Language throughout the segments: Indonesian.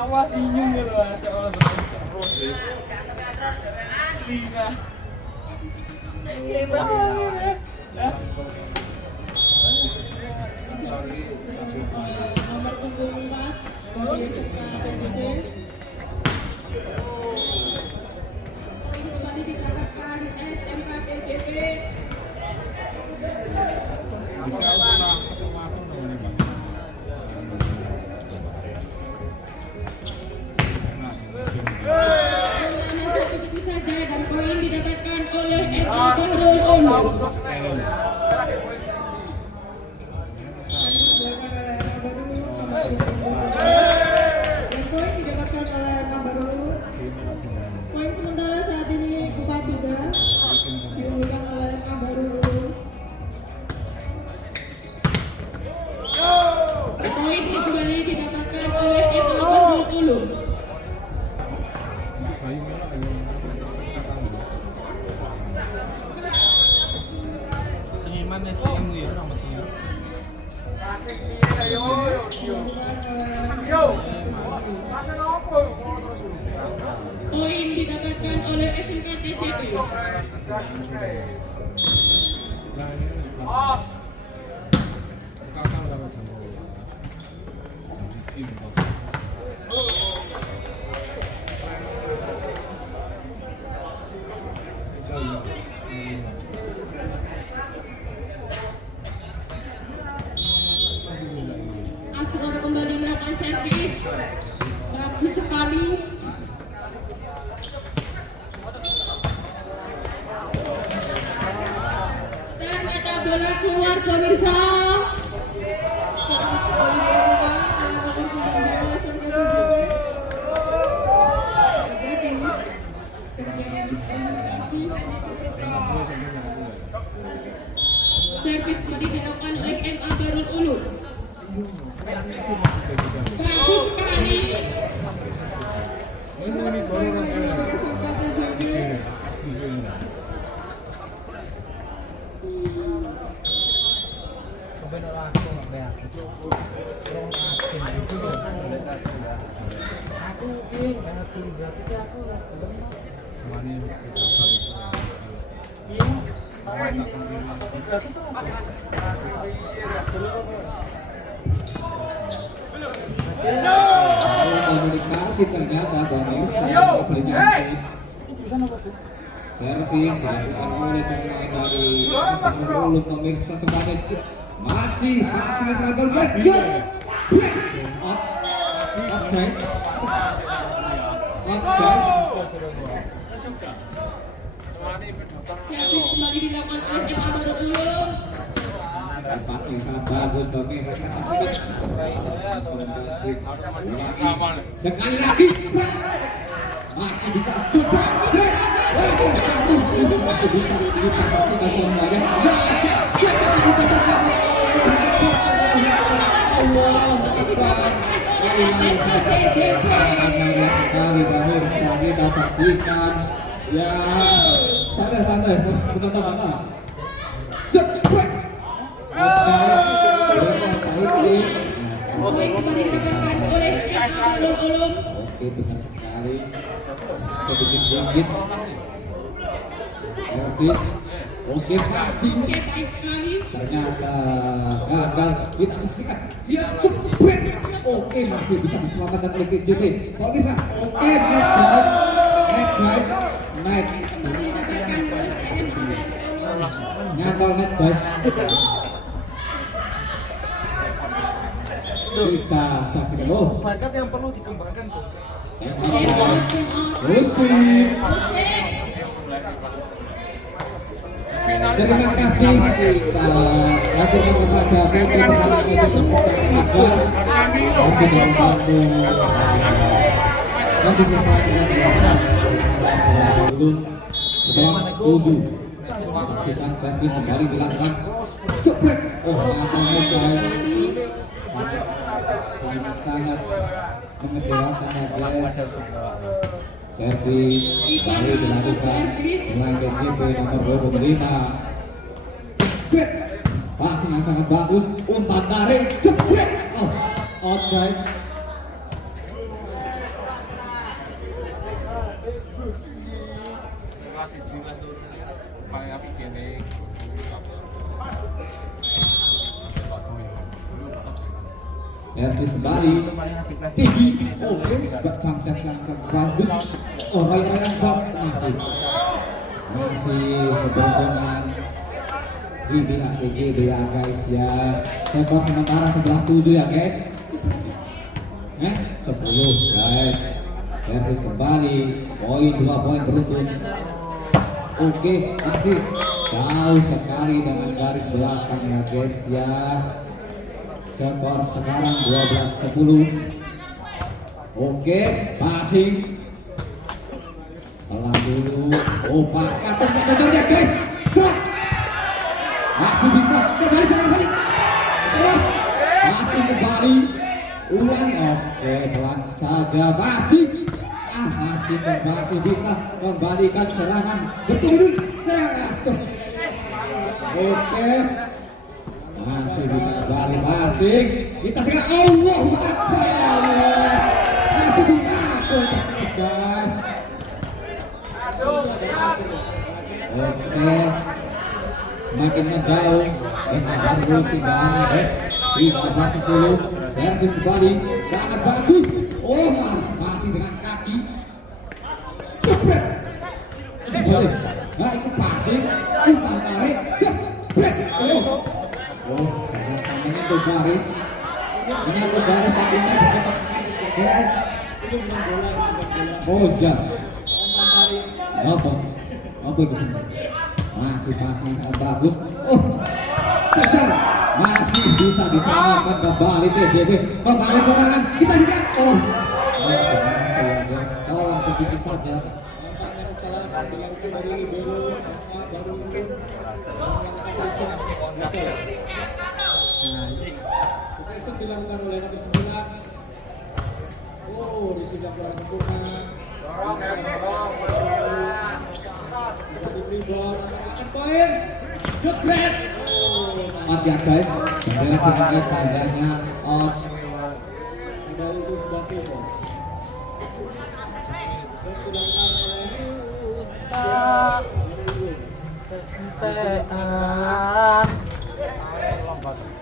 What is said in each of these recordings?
Awas inyung gitu lah, kalau terus deh. Lina. Kembali dikatakan SMK TCP. Bisa pernah ketemu aku namanya Pak. Begitu saja dan poin didapatkan oleh MA Bahrul Ulum. Dan poin didapatkan oleh MA Bahrul Ulum. Poin sementara saat ini 4-3 diunggulkan oleh MA Bahrul Ulum. Poin kembali didapatkan oleh MA Bahrul Ulum. Seniman STM ya nama seniman. Poin didapatkan oleh SMK TCP. Asrul kembali melakukan servis. Bagus sekali. Ternyata bola keluar pemirsa. Servis kembali dilakukan oleh MA Bahrul Ulum. Bagus sekali. Komunikasi ternyata pemirsa servis dilakukan oleh pemain dari Ulum pemirsa semuanya masih sangat bergejar. Servis kembali dilakukan oleh MA Bahrul Ulum. Pasti sangat bagus pemirsa. Sekali lagi masih bisa kita saksikan ya santai bukan apa Poin kembali didapatkan oleh MA Bahrul Ulum. Oke, benar sekali. Sedikit ringgit. Oke, kasih. Oke, baik sekali. Ternyata gagal. Kita saksikan. Dia semprit. Oke, masih bisa diselamatkan oleh PJT. Kok bisa? Oke, naik guys. Nyantol net guys. Kita saksikan. Oh, bakat yang perlu dikembangkan tuh. Musik. Terima kasih kita lakukan kepada PT setelah setuju saksikan servis kembali dilakukan cepet. Oh, sangat mengecewakan ya guys. Servis kembali dilakukan dengan TJP nomor 25. Cepet, passing yang sangat bagus, umpan tarik, cepet. Oh, out guys. Kasih jiwa tuh paling api gini. Servis kembali tinggi. Oke, sampai yang bagus. Oh, rayan bom masih keberuntungan GBATG ya guys ya. Skor sementara 11-7 ya guys. 10 guys. Servis kembali, poin 2 poin beruntun. Oke, masih jauh sekali dengan garis belakang ya guys ya. Skor sekarang 12-10. Oke, passing. Pelan dulu. Oh, paskan ya guys. Shot. Masih bisa kembali kembali. Terus masih kembali. Ulang. Oke, pelan saja masih. Masih bisa kembalikan serangan. Betul serangan. Oke. Masih bisa kembali masing. Kita sekarang Allah Akbar. Masih bisa guys. Oke. Makin menjauh. Kita harus tinggal guys. 15-10. Servis kembali. Sangat bagus. Oh, masih dengan kaki. Cepet. Nah, itu passing. Umpan tarik. Cepet. Menyentuh garis tapi ini guys. Oh ya. Apa itu? Masih passing sangat bagus. Oh, kejar. Masih bisa diselamatkan kembali TJB. Kembali serangan. Kita lihat. Oh. Tolong sedikit saja. Itu dilakukan oleh nomor 9. Oh, disudah kurang sempurna. Poin. Jebret. Out ya guys. Bendera diangkat tandanya out.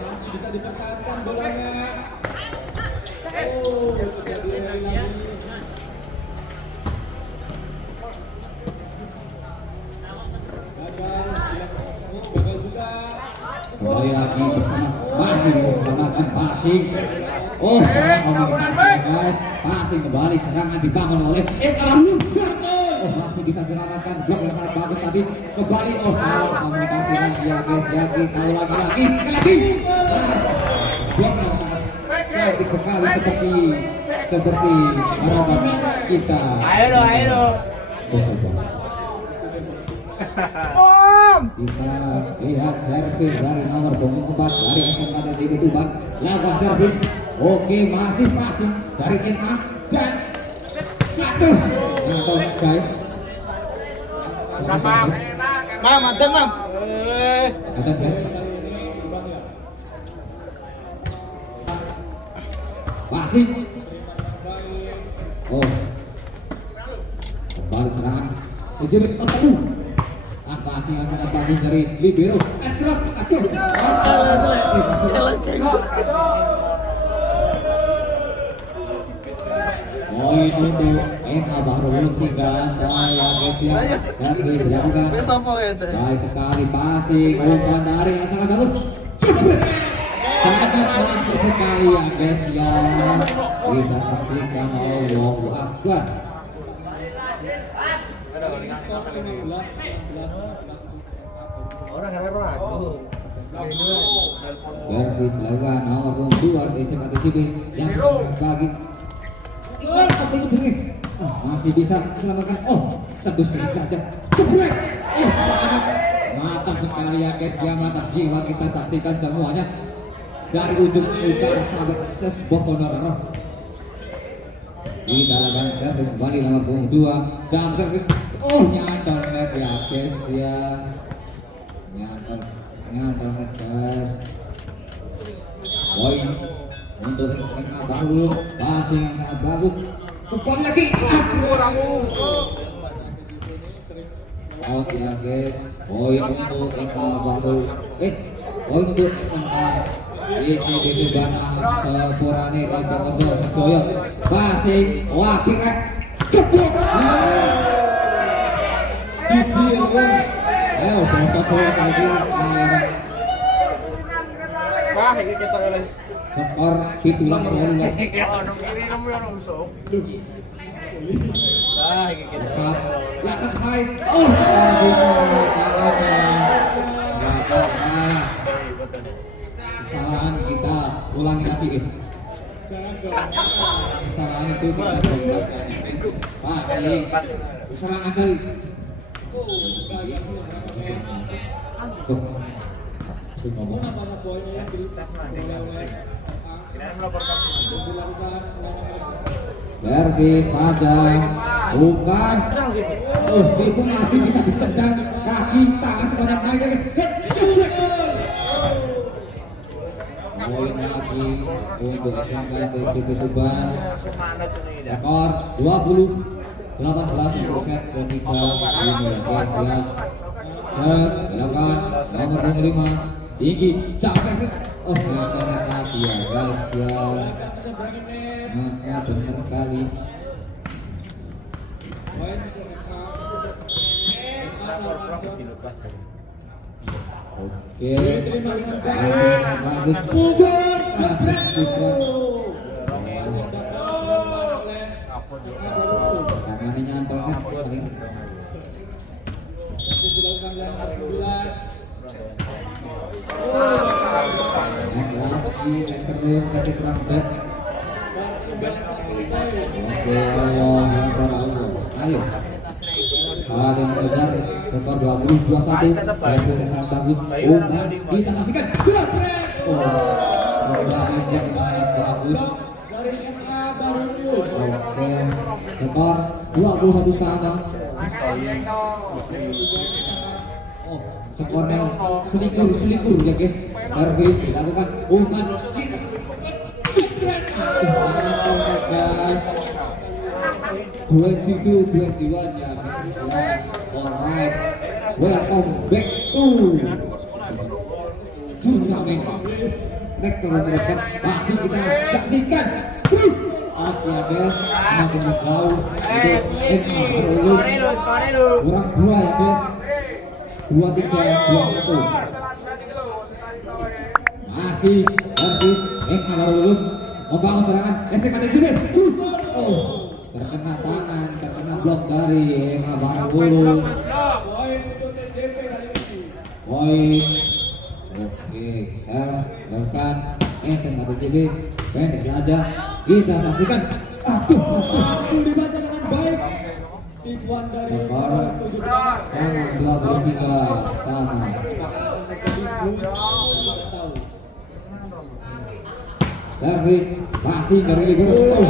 Masih bisa dipertahankan bolanya. Oh, terjadi lagi. Gagal juga. Kembali lagi bersama masih bisa diselamatkan passing. Oh, guys, passing kembali serangan dibangun oleh Alamun. Oh, masih bisa diselamatkan blok yang sangat bagus tadi. Kembali salah komunikasi lagi ya guys. Lagi tahu lagi. Blok yang sangat cantik sekali seperti harapan kita. Ayo. Kita lihat servis dari nomor 24 dari SMK TJB Tuban. Lakukan servis. Oke, masih passing dari NA dan satu. Nonton guys. Mantap, Mam. Ada guys. Passing. Oh. Kembali serangan. TJB ketemu. Passing yang sangat bagus dari libero. Poin untuk NA baru sehingga ya guys ya. Servis dilakukan. Baik sekali passing umpan dari yang sangat bagus. Cepet. sangat mantap sekali ya guys ya. Kita saksikan Allahu Akbar. Servis dilakukan nomor 2 SMA TCB yang bagi. Tapi itu jernih. Masih bisa diselamatkan. Oh, satu saja. Jebrek. Sangat mantap sekali ya guys ya, mantap jiwa. Kita saksikan semuanya dari ujung utara sampai sebuah honorer. Kita lakukan servis kembali nomor 2 jam servis. Oh, nyantol net ya guys ya. Nyantol net guys. Poin untuk MA baru, passing yang sangat bagus. Umpan lagi. Oke ya guys, poin untuk MA baru. Poin untuk SMA ITB Bana Sepurane Raja Sedoyo. Passing, wah pirek. Keblok. Ayo, bosok kali kira. Wah, ini kita oleh Skor 17. Belakang hai. Oh, kesalahan kita ulangi lagi. Kesalahan itu kita buat. Pak, ini serangan kali. Derby padang umpan. Itu masih bisa ditendang kaki tangan sebanyak lagi. Poin lagi untuk SMK TCB Tuban. Skor 20-18 untuk set ketiga ini guys ya. Set dilakukan nomor 25 tinggi capek. Oh, internet lagi ya guys ya. Maka benar sekali. Oke. Karena nyantol kan paling. Lagi terus kasih kurang bet. Oke, ayo. Ada yang mengejar skor 20-21. Berhasil yang sangat bagus. Umpan kita saksikan. Yang sangat bagus. Oke, skor 21 sama. Oh, skornya selikur ya guys. Servis dilakukan umpan. guys. 22 ya guys. Alright, welcome back to turnamen rektor mereka masih kita saksikan terus. Oke guys, makin jauh. Kurang 2 ya guys. 2-3-2-1. Masih servis dulu. Membangun serangan SMK TCB. Oh, terkena tangan, terkena blok dari Ema Bangulu. Poin. Oke, serahkan SMK TCB. Pendek saja. Kita saksikan. Dibaca dengan baik. Tipuan dari sama 23 sama. Servis masih dari Liverpool.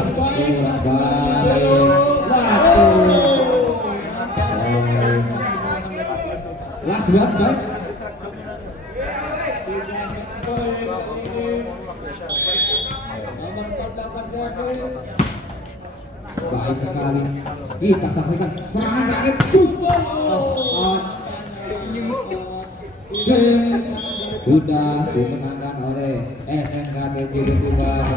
Last one guys. Baik sekali. Kita saksikan serangan terakhir. Sudah dimenangkan oleh SMK TCB Tuban.